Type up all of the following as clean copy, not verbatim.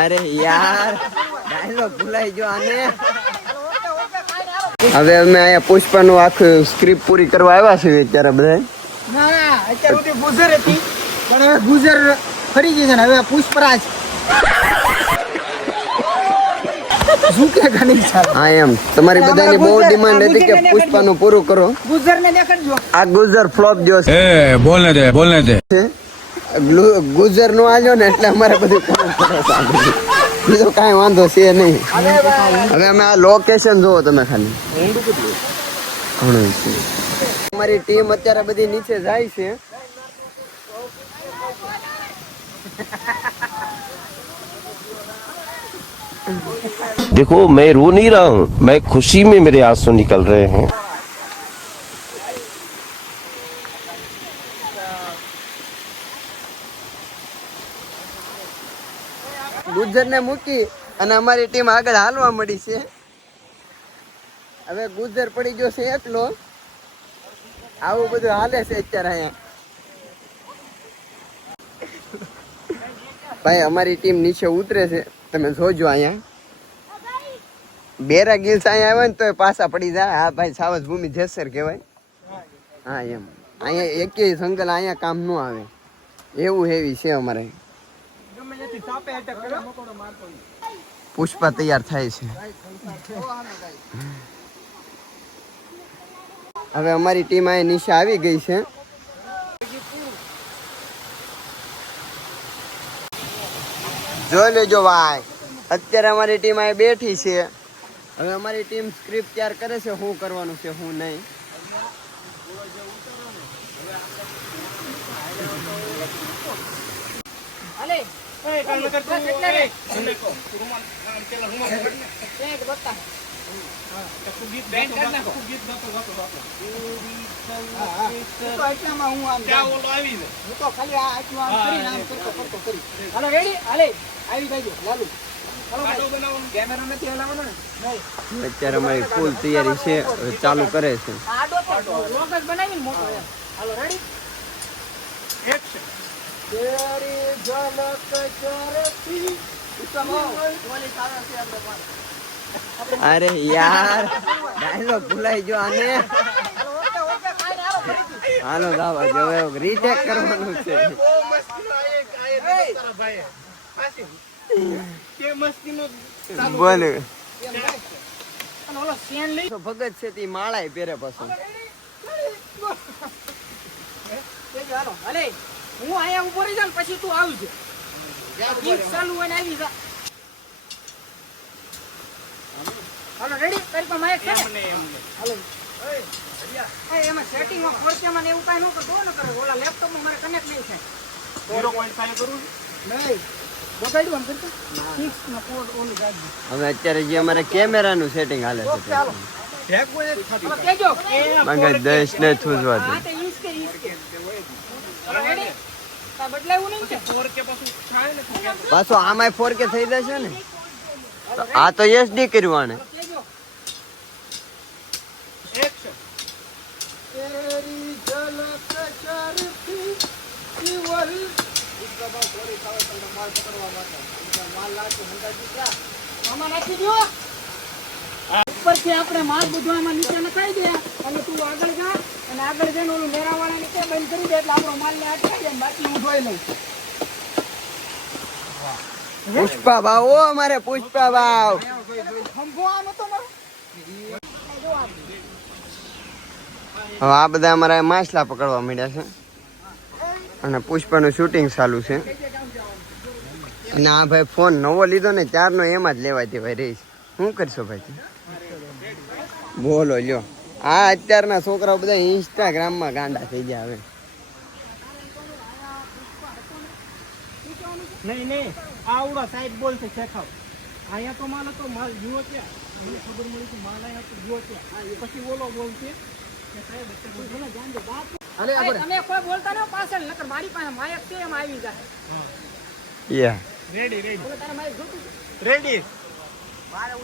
અરે યાર ડાયલોગ ભૂલાઈ ગયો આને. હવે અમે અહીંયા પુષ્પાનું આખું સ્ક્રિપ્ટ પૂરી કરવા આવ્યા છીએ અત્યારે બધા. ના અત્યારે સુધી ગુજર હતી પણ હવે ગુજર ફરી ગઈ છે ને હવે પુષ્પરાજ હા એમ તમારી બધાની બહુ ડિમાન્ડ હતી કે પુષ્પાનું પૂરું કરો. ગુજરને દેખાડજો. આ ગુજર ફ્લોપ જો છે. બોલને દે ગુજર નું આલ્યો ને એટલે અમારે બધું કામ કરો. બીજો કાંઈ વાંધો છે નહીં. હવે અમે આ લોકેશન જોવો તમે ખાલી. અમારી ટીમ અત્યારે બધી નીચે જાય છે. देखो मैं रो नहीं रहा हूँ, मैं खुशी में मेरे आंसू निकल रहे हैं. ગુજર ને મૂકી અને અમારી ટીમ આગળ હાલવા મળી છે. હવે ગુજર પડી ગયો છે એકલો. આવું બધું હાલે છે અત્યારે અહીંયા. ભાઈ અમારી ટીમ નીચે ઉતરે છે તમે જોજો. અહીંયા બેરા ગિલ્સ અહીંયા આવે ને તો પાછા પડી જાય. હા ભાઈ સાવજ ભૂમિ જેસર કહેવાય. હા એમ અહીંયા એકે સંગલ અહીંયા કામ ન આવે એવું હેવી છે અમારે. પુષ્પા તૈયાર થાય છે. હવે અમારી ટીમ અહીં નીચે આવી ગઈ છે. જોઈ લેજો ભાઈ અત્યારે અમારી ટીમ અહીં બેઠી છે. હવે અમારી ટીમ સ્ક્રિપ્ટ તૈયાર કરે છે શું કરવાનું છે શું નહીં. અત્યારે અમારી ફૂલ તૈયારી છે ચાલુ કરે છે. અરે યાર ડાયલોગ ભૂલાઈ ગયો આને. હાલો દાવા જો રીટેક કરવાનું છે. બોલ ભગત છે તે માળા પહેરે પાછું. હું અહીંયા ઉભો રહી જાઉં પછી તું આવજે. ચાલુ હોય ને આવી જા. હાલો રેડી તારી પાસે માઈક છે ને? હાલો એમાં સેટિંગમાં ફોરકેમાં એવું કાંઈ ન કરતો ન કરે. ઓલા લેપટોપમાં મારે કનેક્ટ નહીં થાય. 0.5 કરું નહીં બગાડ્યું આમ કરતો 6 ના પોર્ટ ઓલું ગાડી. હવે અત્યારે જે અમારે કેમેરાનું સેટિંગ હાલે છે. ચાલો કેજો મગજ દેશ ને થૂજવા દે. પાછો આમાં 4K થઈ જશે ને. આ તો એસડી કર્યું આને. ઉપરથી આપણે માલ બધું નીચે નખાઈ દે અને તું આગળ જા અને આગળ જઈને ઓલું મેરાવાળા નીચે બંધ કરી દે એટલે આપણો માલ ને અટકાઈ જાય. બાકી હું ધોઈ લઉં. પુષ્પા ભાવ ઓ અમારે પુષ્પા ભાવ. હવે આ બધા અમારા માછલા પકડવા માંડ્યા છે અને પુષ્પાનું શૂટિંગ ચાલુ છે. અને આ ભાઈ ફોન નવો લીધો ને ત્યારનો એમાં જ લેવા દેવાય રહી છે. શું કરશો ભાઈ? બોલો લ્યો. આ અત્યારના છોકરાઓ બધા ઇન્સ્ટાગ્રામમાં ગાંડા થઈ ગયા હવે. નહીં આવડા સાઈડ બોલ છે શેખાવ. અહીંયા તો માલ હતો માલ જુઓ ત્યાં મને ખબર મળી કે માલ અહીંયા તો જુઓ ત્યાં પછી ઓલો બોલ છે કે સાહેબ તમે કોઈ બોલતા ન પાછળ નકર મારી પાસે માયક છે એમ આવી જાય. યા રેડી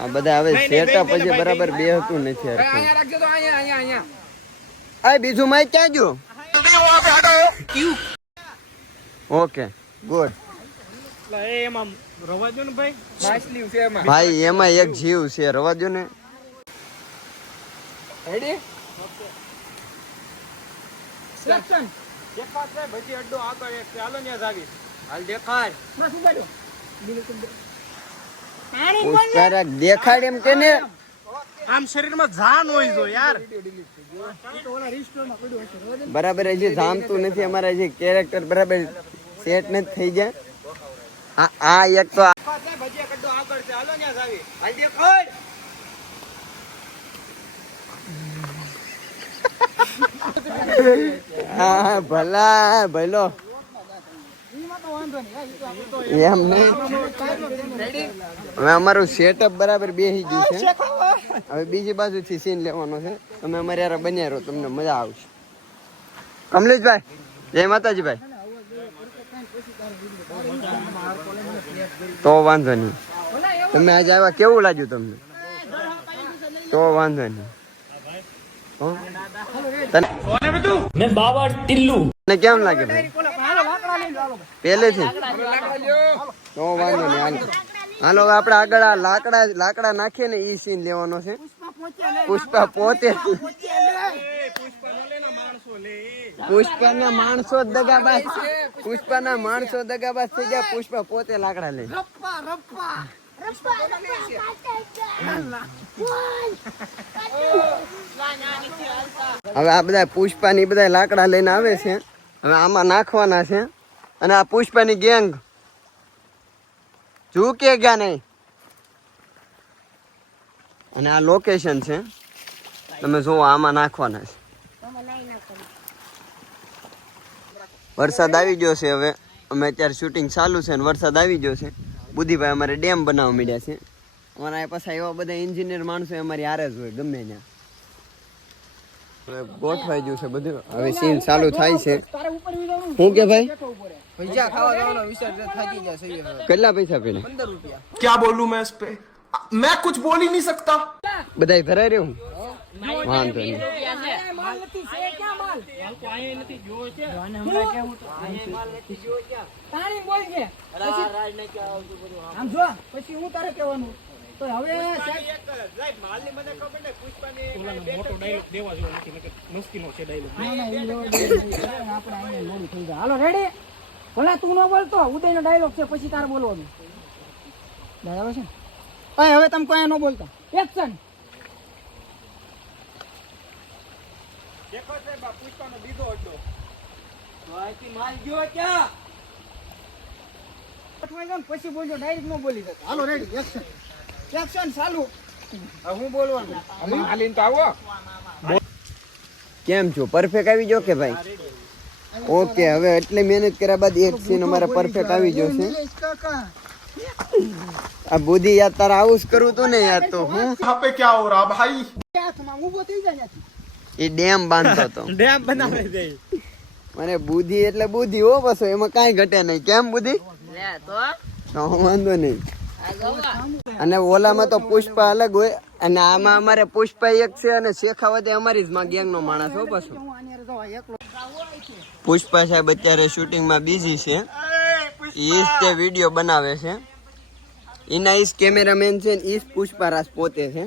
આ બધા હવે સેટઅપ જ બરાબર બે હતું નથી. અહીંયા રાખજો તો અહીંયા આ બીજું માઈક ક્યાં ગયું? Okay good. એમાં રવા દો ને ભાઈ, માછલી છે એમાં. ભાઈ એમાં એક જીવ છે, રવા દો ને. રેડી? સિલેક્શન. દેખાડ છે ભજી અડ્ડો આગળ એક છે. હાલો ન્યા જાવી. હાલ દેખાડ. બસ ઉભા રહો. બિલકુલ. પાણી બોલ. ક્યારેક દેખાડ એમ કે ને. આમ શરીરમાં જાન હોય જો યાર. બરાબર હજી જામતું નથી, અમારા હજી કેરેક્ટર બરાબર સેટ નથી થઈ જાય. આ એક તો ભજી અડ્ડો આગળ છે. હાલો ન્યા જાવી. હાલ દેખાડ. હા ભલા ભલો એમ નહીં. હવે અમારું સેટઅપ બરાબર બેસી ગયું છે. હવે બીજી બાજુથી સીન લેવાનો છે. તમે અમારે યાર બન્યા રહો, તમને મજા આવશે. કમલેશભાઈ, જય માતાજી ભાઈ. તો વાંધો નહીં, તમે આજે આવ્યા કેવું લાગ્યું તમને? તો વાંધો નહીં. मैं बाबा टिल्लू તને કેમ લાગે ભાઈ? પહેલેથી તો વાંધો નહીં. હાલો હવે આપણે આગળ આ લાકડા નાખીએ ને ઈ સીન લેવાનો છે. પુષ્પા પોતે પુષ્પાના માણસો દગાબાજ, પુષ્પાના માણસો દગાબાજ થઈ ગયા. પુષ્પા પોતે લાકડા લઈ હવે આ બધા પુષ્પાની બધા લાકડા લઈને આવે છે. હવે આમાં નાખવાના છે. અને આ પુષ્પાની ગેંગ ઝૂકેગા નહીં. અને આ લોકેશન છે, તમે જોવો આમાં નાખવાના છે. વરસાદ આવી ગયો છે. હવે અમે અત્યારે શૂટિંગ ચાલુ છે અને વરસાદ આવી ગયો છે. બુદ્ધિભાઈ અમારે ડેમ બનાવવા માંડ્યા છે. અમારા પાછા એવા બધા એન્જિનિયર માણસો અમારી હારે જ હોય ગમે ત્યાં. હવે ગોઠવાઈ ગયું છે બધું. હવે સીન ચાલુ થાય છે. શું કે ભાઈ? ભજીયા ખાવા જવાનો વિચાર થાકી જશે. કેટલા પૈસા પેલા? 15 રૂપિયા. क्या बोलूं मैं इस पे मैं कुछ बोल ही नहीं सकता બધા ભરાઈ રહ્યું? વાંધો નહીં. પછી હું તારે કહેવાનું તો હવે હાલો રેડી. ભલા તું ન બોલતો, ઉદય નો ડાયલોગ છે, પછી તારે બોલવાનું. બરાબર છે. હવે તમે કોઈ ન બોલતા. એક્શન. પછી બોલજો, ડાયરેક્ટ ન બોલી જતા. હાલો રેડી. એક્શન. એક્શન ચાલુ. હું બોલવાનું. હાલીને તો આવો. કેમ છો? પરફેક્ટ આવી ગયો કે ભાઈ? ઓકે. હવે એટલી મહેનત કર્યા બાદ એક સીન અમારે પરફેક્ટ આવી ગયો છે. આ બુદ્ધિ યાર તારે આવું જ કરવું તું ને યાર. તો હું यहाँ पे क्या हो रहा भाई ઊભો થઈ જાય. એ ડેમ બાંધતો હતો. ડેમ બનાવે જાય. મને બુદ્ધિ એટલે બુદ્ધિ હો, બસ એમાં કાંઈ ઘટે નહીં. કેમ બુદ્ધિ? તો વાંધો નહીં. અને ઓલામાં તો પુષ્પા અલગ હોય અને આમાં અમારે પુષ્પા એક છે અને શેખાવતે અમારી જ માં ગેંગ નો માણસ હો. પાછો પુષ્પા સાહેબ અત્યારે શૂટિંગમાં બિઝી છે. ઈ તે વિડીયો બનાવે છે. એના ઈસ કેમેરામેન છે ને ઈસ પુષ્પા રાજ પોતે છે.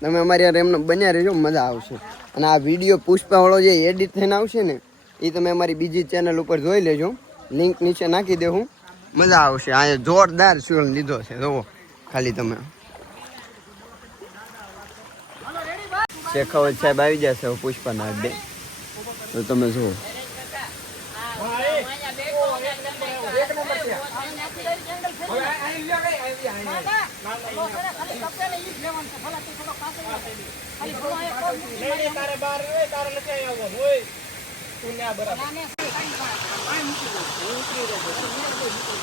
તમે અમારી યાર એમનો બન્યા રહેજો, મજા આવશે. અને આ વિડીયો પુષ્પા વાળો જે એડિટ થઈને આવશે ને એ તમે અમારી બીજી ચેનલ ઉપર જોઈ લેજો. લિંક નીચે નાખી દેવું, મજા આવશે. આ જોરદાર શોલ લીધો છે, જોવો ખાલી તમે. શેખાવત સાહેબ આવી જશે પુષ્પાના અડ્ડે, તો તમે જુઓ.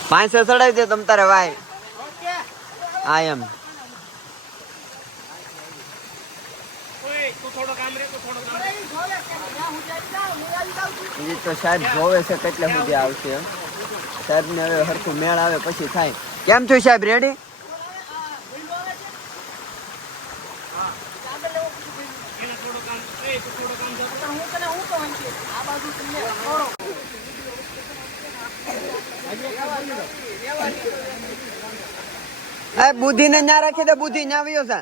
પાંચસો ચડાવી દે તમ તારે ભાઈ. હા એમ તો સાહેબ જોવે છે કેટલે સુધી આવશે. સાહેબ ને હવે હરખું મેળ આવે પછી થાય. કેમ છો સાહેબ? રેડી? એ બુદ્ધિ ને ન્યા રાખી દે, બુદ્ધિ ન્યા આવ્યો છે.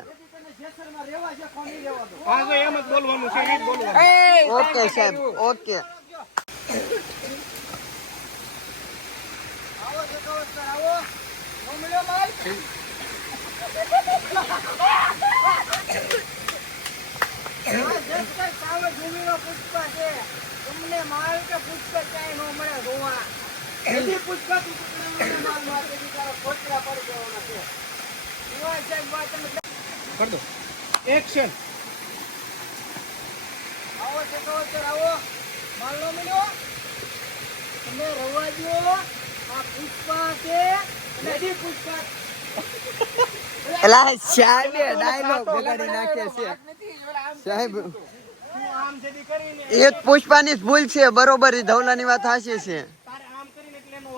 એમ જ બોલવાનું છે, એ જ બોલવાનું. ઓકે સાહેબ, ઓકે. કર દો એક્શન. આવો ચક્રવર્તી આવો, માલ નો મળ્યો તમે રવા દો. આ પુષ્પા છે નથી પુષ્પા. એલા સાહેબ ડાયલોગ બગાડી નાખે છે સાહેબ. આમ જેદી કરીને એ જ પુષ્પાની જ ભૂલ છે, બરોબર. ધવલાની વાત હાચી છે. તારે આમ કરીને એટલે એનો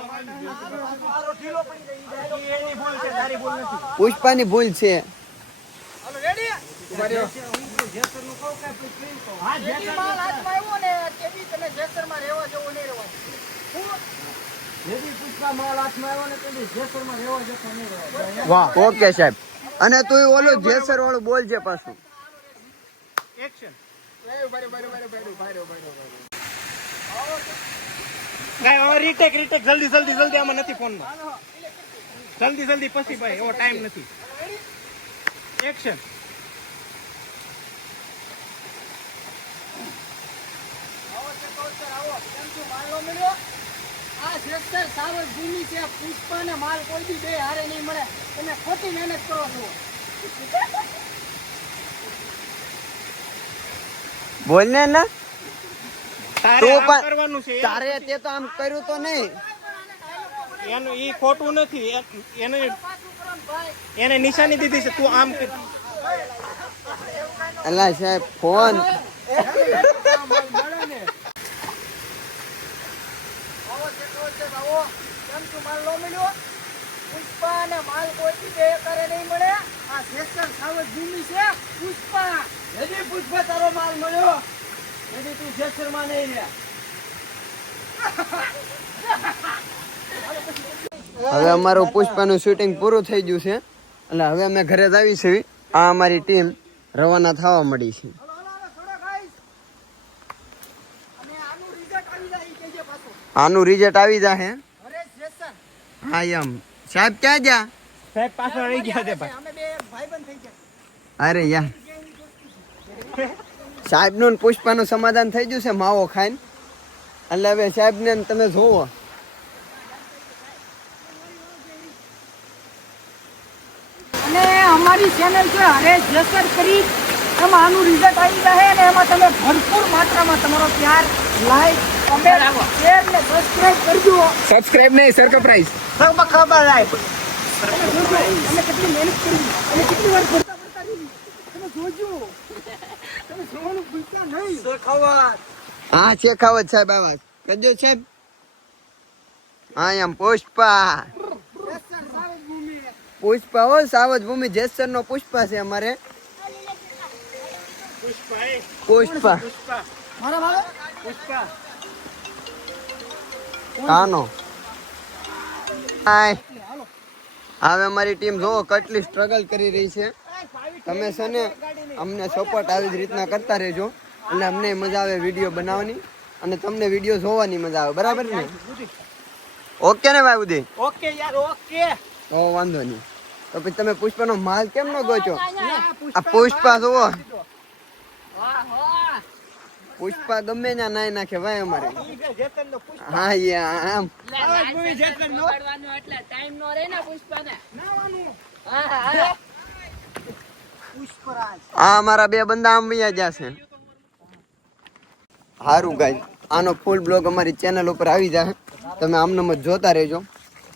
મારો ઢીલો પડી જાય. એની ભૂલ છે, તારી ભૂલ નથી. પુષ્પાની ભૂલ છે. હાલો રેડી. જેસર નું કહું કે પ્રિન્ટ કહું. હા જેસર માલ હાથમાં આવ્યો ને તેદી તમે જેસર માં રહેવા જવો નહીં રહેવા. જેદી પુષ્પા માલ હાથમાં આવ્યો ને તેદી જેસર માં રહેવા જતો નહીં રહેવા. વાહ, ઓકે સાહેબ. અને તું ઓલું જેસર વાળું બોલજે પાછું. એક્શન. રીટેક જલ્દી આમાં નથી ફોનમાં. જલ્દી પછી ભાઈ, એવો ટાઈમ નથી. એક્શન. પુષ્પા ને માલ કોઈ બી બે હારે નહીં મળે. તમે ખોટી મહેનત કરો છો. બોલ ને ના. તારે તું આમ પણ કરવાનું છે. તારે તે તો આમ કર્યું તો નહીં. એનું ઈ ખોટું નથી. એને નિશાની દીધી છે, તું આમ કર. અલા સાહેબ ફોન. પુષ્પા ને માલ કોઈ બે કરે નહીં મળે. આ જેસર સાવજ ભૂમિ છે. પુષ્પા હજી પુષ્પા તારો માલ મળ્યો હજી તું જેસર માં નહીં રહ્યા. હવે અમારું પુષ્પાનું શૂટિંગ પૂરું થઈ ગયું છે, એટલે હવે અમે ઘરે જ આવી છે. આ અમારી ટીમ રવાના થવા મળી છે. આનું રિઝલ્ટ આવી જાહે. હા એમ. સાહેબ ક્યાં જા? સાહેબ પાછળ રહી ગયા છે ભાઈ. અરે યાર, સાહેબ નું પુષ્પાનું સમાધાન થઈ ગયું છે માવો ખાઈને. એટલે હવે સાહેબ ને તમે જોવો. અને અમારી ચેનલ છે હરેશ જેસર કરી, એમાં આનું રિઝલ્ટ આવી જાય અને એમાં તમે ભરપૂર માત્રામાં તમારો પ્યાર, લાઈક, કમેન્ટ, શેર ને સબસ્ક્રાઇબ કરજો. सब्सक्राइब नहीं सर का प्राइस સૌમાં ખબર આવે. તમે જોજો અમે કેટલી મહેનત કરી અને કેટલી વાર પડતા રહી. તમે જોજો, તમે જોવાનું ભૂલતા નહીં. હા શેખાવત સાહેબ આવાજ કરજો સાહેબ. હા એમ પુષ્પા. પુષ્પા હો, સાવજ ભૂમિ જેસર નો પુષ્પા છે અમારે. પુષ્પા મારા ભાવે પુષ્પા કાનો. હાય. હવે અમારી ટીમ જોવો કેટલી સ્ટ્રગલ કરી રહી છે. તમે છે ને અમને સપોર્ટ આવી જ રીતના કરતા રહેજો, એટલે અમને મજા આવે વિડીયો બનાવવાની અને તમને વિડીયો જોવાની મજા આવે. બરાબર ને? ઓકે ને ભાઈ ઉદય? ઓકે યાર ઓકે. તો વાંધો નહીં. તો પછી તમે પુષ્પાનો માલ કેમ ન ગોચો? આ પુષ્પા જોવો, પુષ્પા ગમે ત્યાં નાઈ નાખે ભાઈ અમારે. હા યાર આમ. આ અમારા બે બંદા આમ વયા જશે. સારું ગાય, આનો ફૂલ બ્લોગ અમારી ચેનલ ઉપર આવી જાય. તમે આમનામ જ જોતા રહેજો.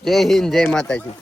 જય હિન્દ, જય માતાજી.